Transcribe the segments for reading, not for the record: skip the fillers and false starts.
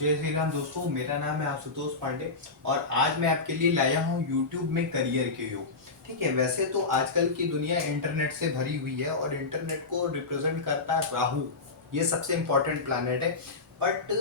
जय श्री राम दोस्तों, मेरा नाम है आशुतोष पांडे और आज मैं आपके लिए लाया हूँ यूट्यूब में करियर के योग। ठीक है, वैसे तो आजकल की दुनिया इंटरनेट से भरी हुई है और इंटरनेट को रिप्रेजेंट करता है राहु। ये सबसे इम्पोर्टेंट प्लैनेट है। बट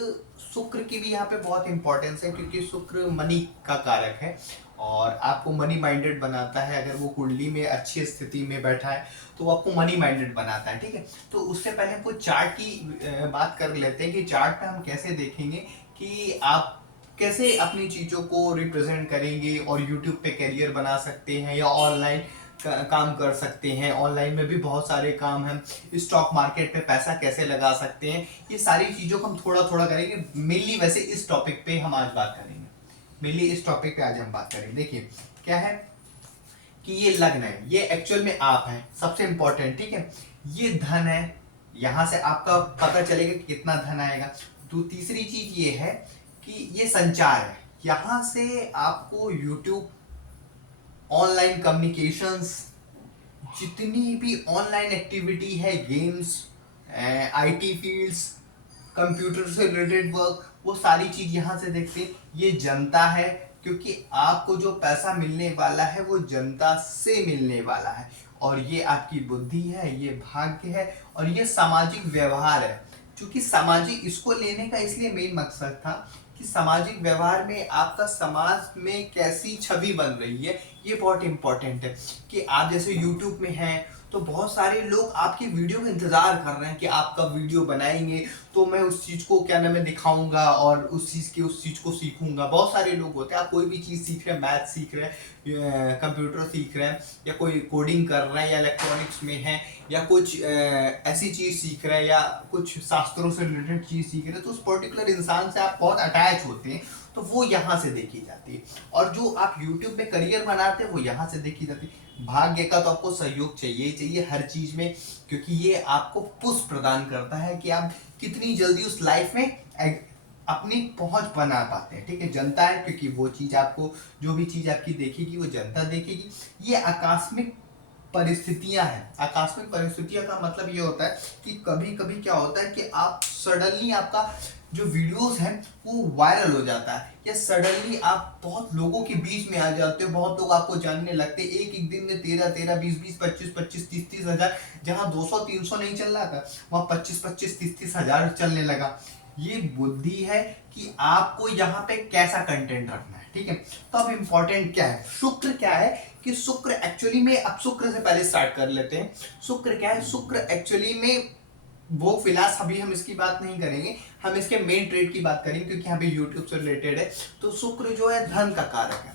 शुक्र की भी यहाँ पे बहुत इंपॉर्टेंस है क्योंकि शुक्र मनी का कारक है और आपको मनी माइंडेड बनाता है। अगर वो कुंडली में अच्छी स्थिति में बैठा है तो वो आपको मनी माइंडेड बनाता है। ठीक है, तो उससे पहले हमको चार्ट की बात कर लेते हैं कि चार्ट में हम कैसे देखेंगे कि आप कैसे अपनी चीज़ों को रिप्रेजेंट करेंगे और यूट्यूब पे करियर बना सकते हैं या ऑनलाइन काम कर सकते हैं। ऑनलाइन में भी बहुत सारे काम हैं। स्टॉक मार्केट पे पैसा कैसे लगा सकते हैं, ये सारी चीज़ों को हम थोड़ा थोड़ा करेंगे। मेनली वैसे इस टॉपिक पे हम आज बात करेंगे। मेनली इस टॉपिक पे आज हम बात करेंगे। देखिए क्या है कि ये लग्न है, ये एक्चुअल में आप है, सबसे इंपॉर्टेंट। ठीक है, ये धन है, यहां से आपका पता चलेगा कि कितना धन आएगा। तो तीसरी चीज ये है कि ये संचार है, यहां से आपको यूट्यूब, ऑनलाइन कम्युनिकेशंस, जितनी भी ऑनलाइन एक्टिविटी है, गेम्स, आईटी फील्ड्स, कंप्यूटर से रिलेटेड वर्क, वो सारी चीज यहाँ से देखते हैं। ये जनता है क्योंकि आपको जो पैसा मिलने वाला है वो जनता से मिलने वाला है। और ये आपकी बुद्धि है, ये भाग्य है और ये सामाजिक व्यवहार है। क्योंकि सामाजिक इसको लेने का इसलिए मेन मकसद था कि सामाजिक व्यवहार में आपका समाज में कैसी छवि बन रही है, ये बहुत इंपॉर्टेंट है। कि आप जैसे यूट्यूब में हैं तो बहुत सारे लोग आपकी वीडियो का इंतजार कर रहे हैं कि आपका वीडियो बनाएंगे तो मैं उस चीज को क्या नाम है दिखाऊंगा और उस चीज को सीखूंगा। बहुत सारे लोग होते हैं, आप कोई भी चीज सीख रहे हैं, मैथ सीख रहे हैं, कंप्यूटर सीख रहे हैं या कोई कोडिंग कर रहे हैं या इलेक्ट्रॉनिक्स में है या कुछ ऐसी चीज सीख रहे हैं या कुछ शास्त्रों से रिलेटेड चीज सीख रहे हैं, तो उस पर्टिकुलर इंसान से आप बहुत अटैच होते हैं, तो वो यहाँ से देखी जाती है। और जो आप यूट्यूब में करियर बनाते हैं वो यहाँ से देखी जाती है। भाग्य का तो आपको सहयोग चाहिए चाहिए हर चीज में, क्योंकि ये आपको पुश प्रदान करता है कि आप कितनी जल्दी उस लाइफ में अपनी पहुंच बना पाते हैं। ठीक है, जनता है क्योंकि वो चीज आपको, जो भी चीज आपकी देखेगी वो जनता देखेगी। ये आकस्मिक परिस्थितियां हैं। आकस्मिक परिस्थितियां का मतलब ये होता है कि कभी कभी क्या होता है कि आप सडनली आपका जो वीडियोस हैं वो वायरल हो जाता है या सडनली आप बहुत लोगों के बीच में आ जाते हो, बहुत लोग आपको जानने लगते हैं। एक एक दिन में 13 20 20 25 25 30 30 हजार, जहां 200 300 नहीं चल रहा था वहां 25 25 30 30 हजार चलने लगा। ये बुद्धि है कि आपको यहाँ पे कैसा कंटेंट रखना है। ठीक है, तो अब इंपॉर्टेंट क्या है, शुक्र क्या है कि शुक्र एक्चुअली में, अब शुक्र से पहले स्टार्ट कर लेते हैं। शुक्र क्या है, शुक्र एक्चुअली में वो फिलहाल अभी हम इसकी बात नहीं करेंगे, हम इसके मेन ट्रेड की बात करेंगे क्योंकि यहाँ पे यूट्यूब से रिलेटेड है। तो शुक्र जो है धन का कारक है।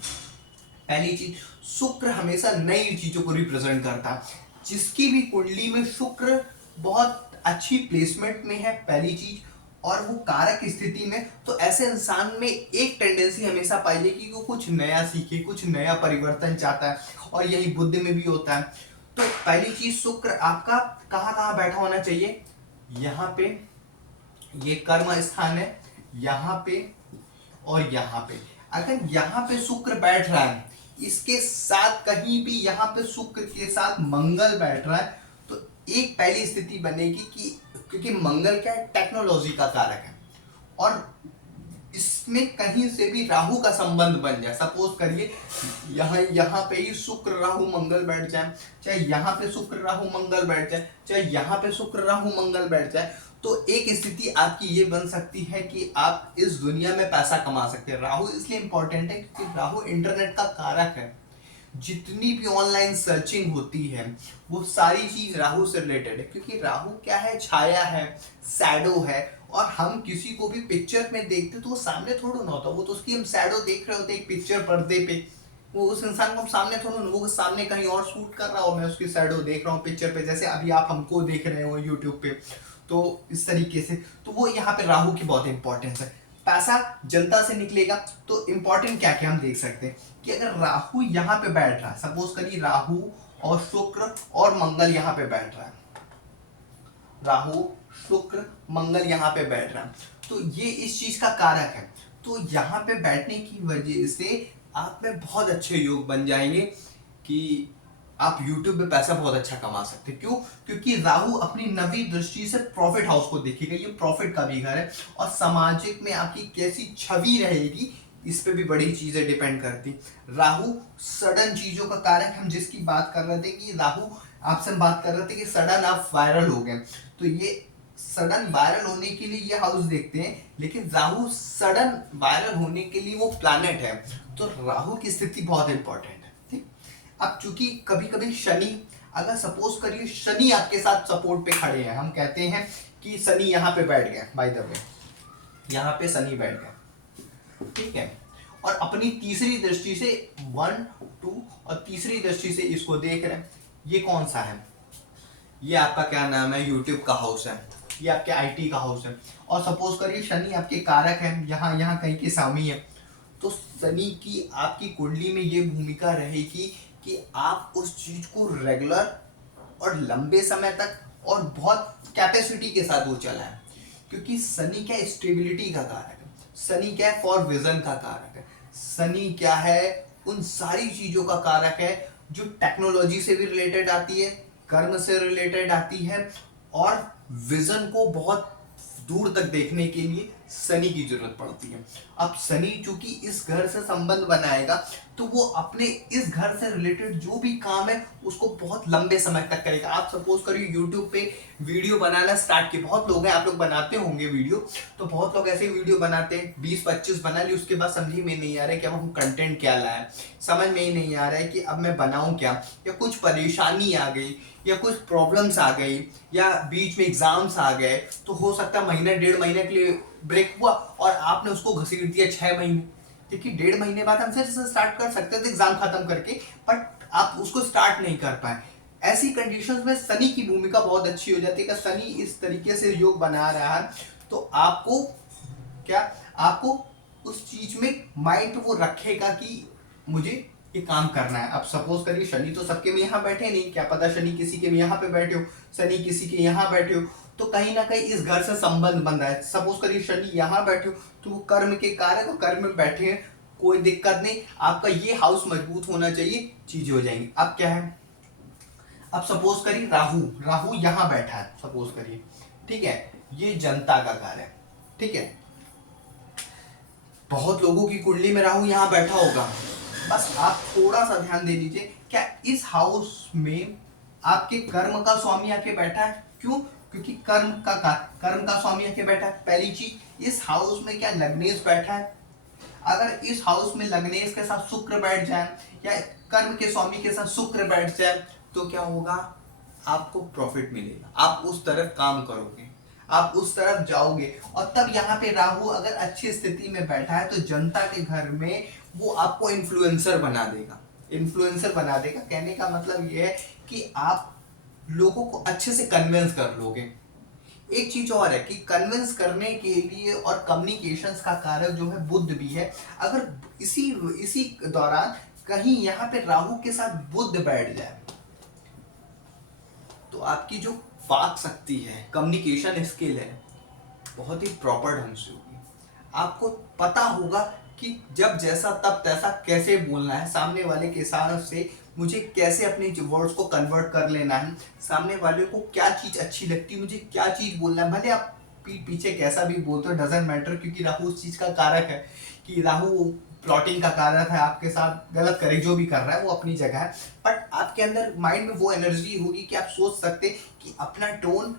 पहली चीज, शुक्र हमेशा नई चीजों को रिप्रेजेंट करता है। जिसकी भी कुंडली में शुक्र बहुत अच्छी प्लेसमेंट में है, पहली चीज, और वो कारक स्थिति में, तो ऐसे इंसान में एक टेंडेंसी हमेशा पाई जाएगी कि वो कुछ नया सीखे, कुछ नया परिवर्तन चाहता है और यही बुद्धि में भी होता है। तो पहली चीज, शुक्र आपका कहाँ कहाँ बैठा होना चाहिए, यहाँ पे, ये कर्म स्थान है, यहाँ पे और यहाँ पे। अगर यहाँ पे शुक्र बैठ रहा है, इसके साथ कहीं भी यहाँ पे शुक्र के साथ मंगल बैठ रहा है, तो एक पहली स्थिति बनेगी कि, क्योंकि मंगल क्या है, टेक्नोलॉजी का कारक है और इसमें कहीं से भी राहु का संबंध बन जाए। सपोज करिए यहाँ पे ही शुक्र राहु मंगल बैठ जाए, चाहे यहाँ पे शुक्र राहु मंगल बैठ जाए, चाहे यहाँ पे शुक्र राहु मंगल बैठ जाए, तो एक स्थिति आपकी ये बन सकती है कि आप इस दुनिया में पैसा कमा सकते हैं। राहु इसलिए इंपॉर्टेंट है क्योंकि राहु इंटरनेट का कारक है। जितनी भी ऑनलाइन सर्चिंग होती है वो सारी चीज राहु से रिलेटेड है, क्योंकि राहु क्या है, छाया है, शैडो है। और हम किसी को भी पिक्चर में देखते तो वो सामने थोड़ा ना होता, वो तो उसकी हम शैडो देख रहे होते एक पिक्चर पर्दे पे। वो उस इंसान को हम सामने थोड़ा ना, वो सामने कहीं और शूट कर रहा हो, मैं उसकी शैडो देख रहा हूँ पिक्चर पे, जैसे अभी आप हमको देख रहे हो यूट्यूब पे। तो इस तरीके से, तो वो यहाँ पे राहु की बहुत इंपॉर्टेंस है। पैसा जनता से निकलेगा, तो इंपॉर्टेंट क्या क्या हम देख सकते हैं कि अगर राहु यहाँ पे बैठ रहा है, सपोज करिए राहु और शुक्र और मंगल यहाँ पे बैठ रहा है, राहु शुक्र मंगल यहाँ पे बैठ रहा है, तो ये इस चीज का कारक है। तो यहाँ पे बैठने की वजह से आप में बहुत अच्छे योग बन जाएंगे कि आप YouTube पे पैसा बहुत अच्छा कमा सकते हैं। क्यों? क्योंकि राहु अपनी नवी दृष्टि से प्रॉफिट हाउस को देखेगा, ये प्रॉफिट का भी घर है, और सामाजिक में आपकी कैसी छवि रहेगी इस पे भी बड़ी चीजें डिपेंड करती। राहु सडन चीजों का कारक, हम जिसकी बात कर रहे थे कि राहु, आपसे हम बात कर रहे थे कि सडन आप वायरल हो गए, तो ये सडन वायरल होने के लिए ये हाउस देखते हैं, लेकिन राहु सडन वायरल होने के लिए वो प्लैनेट है, तो राहु की स्थिति बहुत इंपॉर्टेंट है। ठीक। अब चूंकि कभी कभी शनि, अगर सपोज करिए शनि आपके साथ सपोर्ट पे खड़े हैं, हम कहते हैं कि शनि यहाँ पे बैठ गए, बाय द वे यहाँ पे शनि बैठ गए, ठीक है, और अपनी तीसरी दृष्टि से 1 2 और तीसरी दृष्टि से इसको देख रहे हैं, ये कौन सा है? ये आपका क्या नाम है, यूट्यूब का हाउस है, ये आपके आईटी का हाउस है, और सपोज करिए शनि आपके कारक है, यहाँ यहाँ कहीं के स्वामी है, तो शनि की आपकी कुंडली में ये भूमिका रहेगी कि आप उस चीज को रेगुलर और लंबे समय तक और बहुत कैपेसिटी के साथ वो चलाएं, क्योंकि शनि क्या स्टेबिलिटी का कारक है, शनि क्या है फॉर विजन का कारक है, शनि क्या है उन सारी चीजों का कारक है जो टेक्नोलॉजी से भी रिलेटेड आती है, कर्म से रिलेटेड आती है, और विजन को बहुत दूर तक देखने के लिए शनि की जरूरत पड़ती है। अब शनि चूंकि इस घर से संबंध बनाएगा, तो वो अपने इस घर से रिलेटेड जो भी काम है उसको बहुत लंबे समय तक करेगा। आप सपोज करिए यूट्यूब पे वीडियो बनाना स्टार्ट किए, बहुत लोग हैं, आप लोग बनाते होंगे वीडियो, तो बहुत लोग ऐसे वीडियो बनाते हैं 20-25 बना ली, उसके बाद समझ में नहीं आ रहा है कि अब हम कंटेंट क्या लाए, समझ में ही नहीं आ रहा है कि अब मैं बनाऊं क्या, या कुछ परेशानी आ गई, या कुछ प्रॉब्लम्स आ गई, या बीच में एग्जाम्स आ गए, तो हो सकता है महीना 1.5 महीने के लिए ब्रेक हुआ और आपने उसको घसीट दिया 6 महीने। देखिए 1.5 महीने बाद हम फिर से स्टार्ट कर सकते थे एग्जाम खत्म करके, बट आप उसको स्टार्ट नहीं कर पाए। ऐसी कंडीशंस में शनि की भूमिका बहुत अच्छी हो जाती है कि शनि इस तरीके से योग बना रहा है, तो आपको क्या, आपको उस चीज में माइंड पे वो रखेगा कि मुझे ये काम करना है। अब सपोज करिए शनि तो सबके में यहाँ बैठे नहीं, क्या पता शनि किसी के में यहाँ पे बैठे हो, शनि किसी के यहाँ बैठे हो, तो कहीं ना कहीं इस घर से संबंध बन रहा है। सपोज करिए शनि यहाँ बैठे हो, तो वो कर्म के कारक और कर्म में बैठे हैं, कोई दिक्कत नहीं, आपका ये हाउस मजबूत होना चाहिए, चीजें हो जाएंगी। अब क्या है, अब सपोज करिए राहु, राहु यहाँ बैठा है सपोज करिए, ठीक है, ये जनता का कार्य है, ठीक है, बहुत लोगों की कुंडली में राहु यहाँ बैठा होगा, बस आप थोड़ा सा ध्यान दे लीजिए, क्या इस हाउस में आपके कर्म का स्वामी आके बैठा है? क्यों? क्योंकि कर्म का स्वामी आके बैठा है। पहली चीज, इस हाउस में क्या लग्नेश बैठा है? अगर इस हाउस में लग्नेश के साथ शुक्र बैठ जाए, या कर्म के स्वामी के साथ शुक्र बैठ जाए, तो क्या होगा, आपको प्रॉफिट मिलेगा, आप उस तरफ काम करोगे, आप उस तरफ जाओगे। और तब यहाँ पे राहु अगर अच्छी स्थिति में बैठा है, तो जनता के घर में वो आपको इन्फ्लुएंसर बना देगा। इन्फ्लुएंसर बना देगा कहने का मतलब ये है कि आप लोगों को अच्छे से कन्विंस कर लोगे। एक चीज और है कि कन्विंस करने के लिए और कम्युनिकेशंस का कारक जो है बुध भी है। अगर इसी इसी दौरान कहीं यहाँ पे राहु के साथ बुध बैठ जाए, तो आपकी जो वाक शक्ति है, कम्युनिकेशन स्किल है, बहुत ही प्रॉपर ढंग से होगी। आपको पता होगा कि जब जैसा तब तैसा कैसे बोलना है, सामने वाले के हिसाब से मुझे कैसे अपने वर्ड्स को कन्वर्ट कर लेना है, सामने वाले को क्या चीज अच्छी लगती है, मुझे क्या चीज बोलना है, भले आप पीछे कैसा भी बोलते हो, डजेंट मैटर, क्योंकि राहु उस चीज का कारक है कि राहु प्लॉटिंग का कारक है, आपके साथ गलत करे जो भी कर रहा है वो अपनी जगह है, बट आपके अंदर माइंड में वो एनर्जी होगी कि आप सोच सकते कि अपना टोन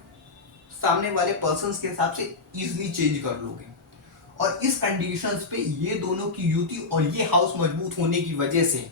सामने वाले पर्सन के हिसाब से इजिली चेंज कर लोगे। और इस कंडीशंस पे ये दोनों की युति और ये हाउस मजबूत होने की वजह से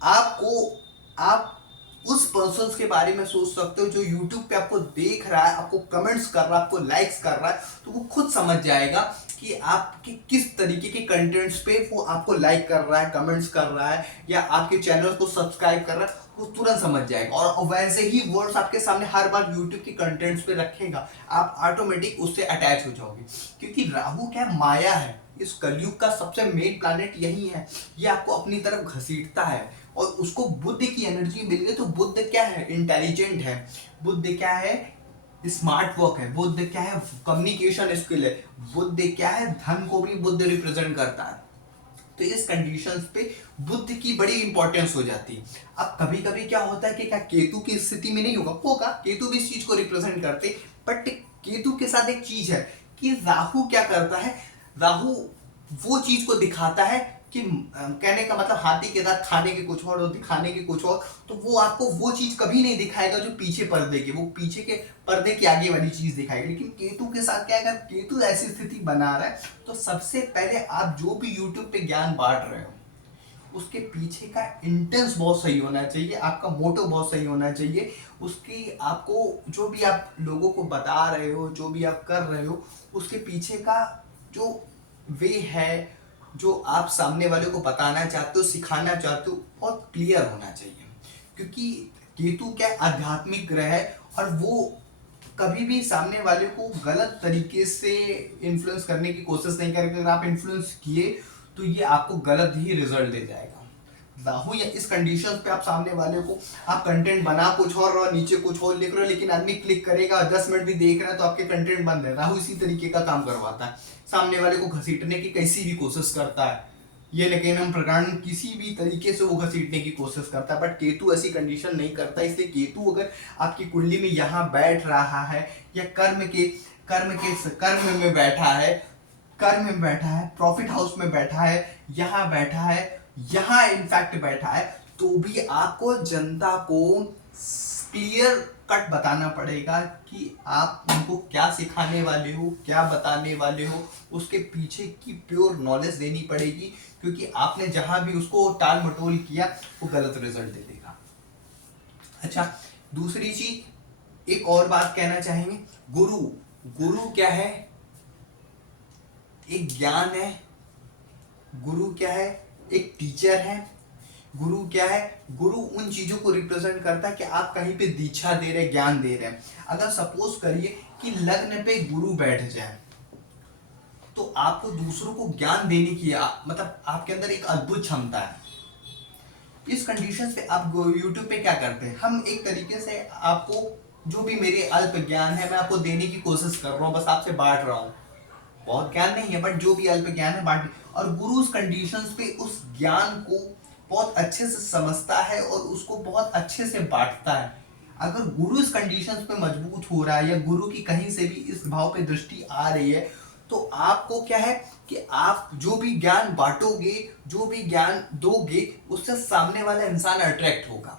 आपको, आप उस पर्सन के बारे में सोच सकते हो जो YouTube पे आपको देख रहा है, आपको कमेंट्स कर रहा है, आपको लाइक्स कर रहा है, तो वो खुद समझ जाएगा कि आपके किस तरीके के कंटेंट्स पे वो आपको लाइक कर रहा है, कमेंट्स कर रहा है, या आपके चैनल को सब्सक्राइब कर रहा है, वो तुरंत समझ जाएगा। और वैसे ही वर्ड्स आपके सामने हर बार YouTube के कंटेंट्स पे रखेगा, आप ऑटोमेटिक उससे अटैच हो जाओगे। क्योंकि राहु क्या माया है, इस कलयुग का सबसे मेन प्लैनेट यही है, ये आपको अपनी तरफ घसीटता है। और उसको बुद्ध की एनर्जी मिल गई, तो बुद्ध क्या है, इंटेलिजेंट है, बुद्ध क्या है, स्मार्ट वर्क है, बुद्ध क्या है, कम्युनिकेशन स्किल है, बुद्ध क्या है, धन को भी बुद्ध रिप्रेजेंट करता है। तो इस कंडीशंस पे बुध की बड़ी इंपॉर्टेंस हो जाती है। अब कभी कभी क्या होता है कि क्या केतु की स्थिति में नहीं होगा, केतु भी इस चीज को रिप्रेजेंट करते, बट केतु के साथ एक चीज है कि राहु क्या करता है, राहु वो चीज को दिखाता है कि कहने का मतलब हाथी के दांत खाने के कुछ और दिखाने के कुछ और, तो वो आपको वो चीज कभी नहीं दिखाएगा जो पीछे पर्दे के, वो पीछे के पर्दे की आगे वाली चीज दिखाएगा। लेकिन केतु के साथ क्या है, अगर केतु ऐसी स्थिति बना रहा है तो सबसे पहले आप जो भी यूट्यूब पे ज्ञान बांट रहे हो उसके पीछे का इंटेंस बहुत सही होना चाहिए, आपका मोटो बहुत सही होना चाहिए, उसकी आपको जो भी आप लोगों को बता रहे हो, जो भी आप कर रहे हो, उसके पीछे का जो वे है, जो आप सामने वाले को बताना चाहते हो, सिखाना चाहते हो, बहुत क्लियर होना चाहिए। क्योंकि केतु क्या आध्यात्मिक ग्रह है और वो कभी भी सामने वाले को गलत तरीके से इन्फ्लुएंस करने की कोशिश नहीं करेगा। अगर आप इन्फ्लुएंस किए तो ये आपको गलत ही रिजल्ट दे जाएगा। राहु या इस कंडीशन पे आप सामने वाले को, आप कंटेंट बना कुछ और नीचे कुछ और लिख रहे हो, लेकिन आदमी क्लिक करेगा 10 मिनट भी देख रहा है तो आपके कंटेंट बंद है। राहु इसी तरीके का काम करवाता है, सामने वाले को घसीटने की कैसी भी कोशिश करता है, ये लेकिन हम प्रकार किसी भी तरीके से वो घसीटने की कोशिश करता है। बट केतु ऐसी कंडीशन नहीं करता, इसलिए केतु अगर आपकी कुंडली में यहाँ बैठ रहा है या कर्म में बैठा है, कर्म में बैठा है, प्रॉफिट हाउस में बैठा है, यहाँ बैठा है, यहाँ इनफैक्ट बैठा है, तो भी आपको जनता को क्लियर कट बताना पड़ेगा कि आप उनको क्या सिखाने वाले हो, क्या बताने वाले हो, उसके पीछे की प्योर नॉलेज देनी पड़ेगी। क्योंकि आपने जहां भी उसको टाल मटोल किया वो गलत रिजल्ट दे देगा। अच्छा, दूसरी चीज एक और बात कहना चाहेंगे, गुरु, गुरु क्या है, एक ज्ञान है, गुरु क्या है, एक टीचर है, गुरु क्या है, गुरु उन चीजों को रिप्रेजेंट करता है कि आप कहीं पे दीक्षा दे रहे हैं, ज्ञान दे रहे हैं। अगर सपोज करिए कि लग्न पे गुरु बैठ जाए तो आपको दूसरों को ज्ञान देने की मतलब आपके अंदर एक अद्भुत क्षमता है। इस कंडीशन पे आप यूट्यूब पे क्या करते हैं, हम एक तरीके से आपको जो भी मेरे अल्प ज्ञान है मैं आपको देने की कोशिश कर रहा हूँ, बस आपसे बांट रहा हूँ, बहुत ज्ञान नहीं है बट जो भी अल्प ज्ञान है बांट। और गुरु उस कंडीशंस पे उस ज्ञान को बहुत अच्छे से समझता है और उसको बहुत अच्छे से बांटता है। अगर गुरु इस कंडीशंस पे मजबूत हो रहा है या गुरु की कहीं से भी इस भाव पे दृष्टि आ रही है तो आपको क्या है कि आप जो भी ज्ञान बांटोगे, जो भी ज्ञान दोगे, उससे सामने वाला इंसान अट्रैक्ट होगा।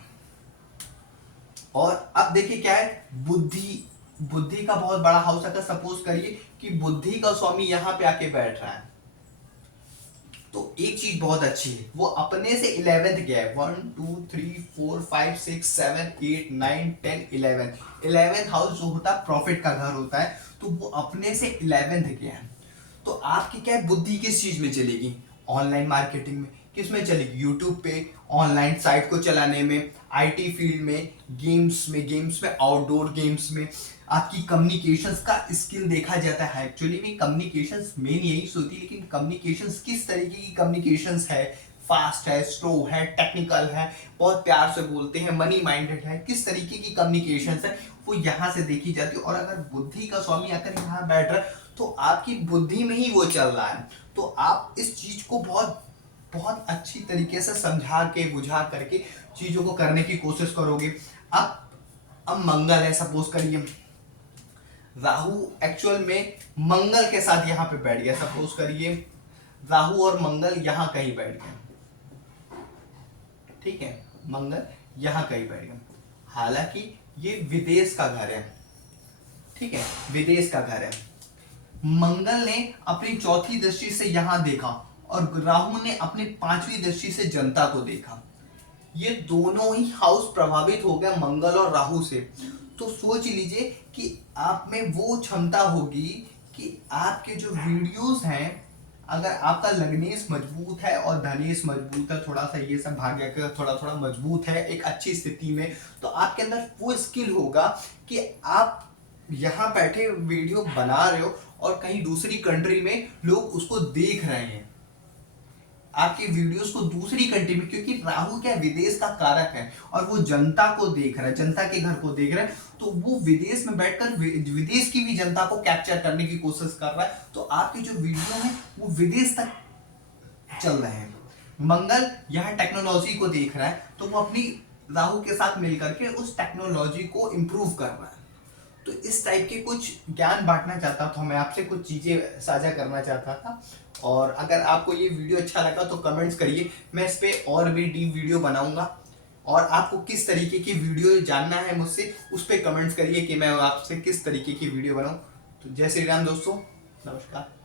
और अब देखिए क्या है, बुद्धि, बुद्धि का बहुत बड़ा हाउस, अगर सपोज करिए कि बुद्धि का स्वामी यहां पे आके बैठ रहा है तो एक चीज बहुत अच्छी है, वो अपने से 11th गया है, 1 2 3 4 5 6 7 8 9 10 11th हाउस जो होता है प्रॉफिट का घर होता है, तो वो अपने से 11th गया है। तो आपकी क्या है, बुद्धि किस चीज में चलेगी, ऑनलाइन मार्केटिंग में, किस में चलेगी, यूट्यूब पे, ऑनलाइन साइट को चलाने में, आईटी फील्ड में, गेम्स में, आउटडोर गेम्स में, आपकी कम्युनिकेशंस का स्किल देखा जाता है। एक्चुअली में कम्युनिकेशंस मेन यही होती है, लेकिन कम्युनिकेशंस किस तरीके की कम्युनिकेशंस है, फास्ट है, स्लो है, टेक्निकल है, बहुत प्यार से बोलते हैं, मनी माइंडेड है, किस तरीके की कम्युनिकेशंस है वो यहाँ से देखी जाती है। और अगर बुद्धि का स्वामी आकर यहाँ बैठ रहा है तो आपकी बुद्धि में ही वो चल रहा है, तो आप इस चीज को बहुत बहुत अच्छी तरीके से समझा के बुझा करके चीजों को करने की कोशिश करोगे। अब मंगल है, सपोज करिए राहु एक्चुअल में मंगल के साथ यहाँ पे बैठ गया, सपोज करिए राहु और मंगल यहाँ कहीं बैठ गए, ठीक है, मंगल यहाँ कहीं बैठ गए, हालांकि ये विदेश का घर है, ठीक है, विदेश का घर है। मंगल ने अपनी चौथी दृष्टि से यहां देखा और राहु ने अपनी 5वीं दृष्टि से जनता को देखा, ये दोनों ही हाउस प्रभावित हो गया मंगल और राहु से। तो सोच लीजिए कि आप में वो क्षमता होगी कि आपके जो वीडियोस हैं, अगर आपका लग्नेश मजबूत है और धनेश मजबूत है, थोड़ा सा ये सब भाग्य का थोड़ा थोड़ा मजबूत है एक अच्छी स्थिति में, तो आपके अंदर वो स्किल होगा कि आप यहाँ बैठे वीडियो बना रहे हो और कहीं दूसरी कंट्री में लोग उसको देख रहे हैं, आपकी वीडियोस को दूसरी कंट्री में, क्योंकि राहु क्या विदेश का कारक है और वो जनता को देख रहा है, जनता के घर को देख रहा है, तो वो विदेश में बैठकर विदेश की भी जनता को कैप्चर करने की कोशिश कर रहा है। तो आपके जो वीडियो है वो विदेश तक चल रहे हैं। मंगल यहाँ टेक्नोलॉजी को देख रहा है, तो वो अपनी राहु के साथ मिलकर के उस टेक्नोलॉजी को इम्प्रूव कर रहा है। तो इस टाइप के कुछ ज्ञान बांटना चाहता था मैं आपसे, कुछ चीज़ें साझा करना चाहता था। और अगर आपको ये वीडियो अच्छा लगा तो कमेंट्स करिए, मैं इस पर और भी डीप वीडियो बनाऊंगा। और आपको किस तरीके की वीडियो जानना है मुझसे, उस पर कमेंट्स करिए कि मैं आपसे किस तरीके की वीडियो बनाऊं। तो जय श्री राम दोस्तों, नमस्कार।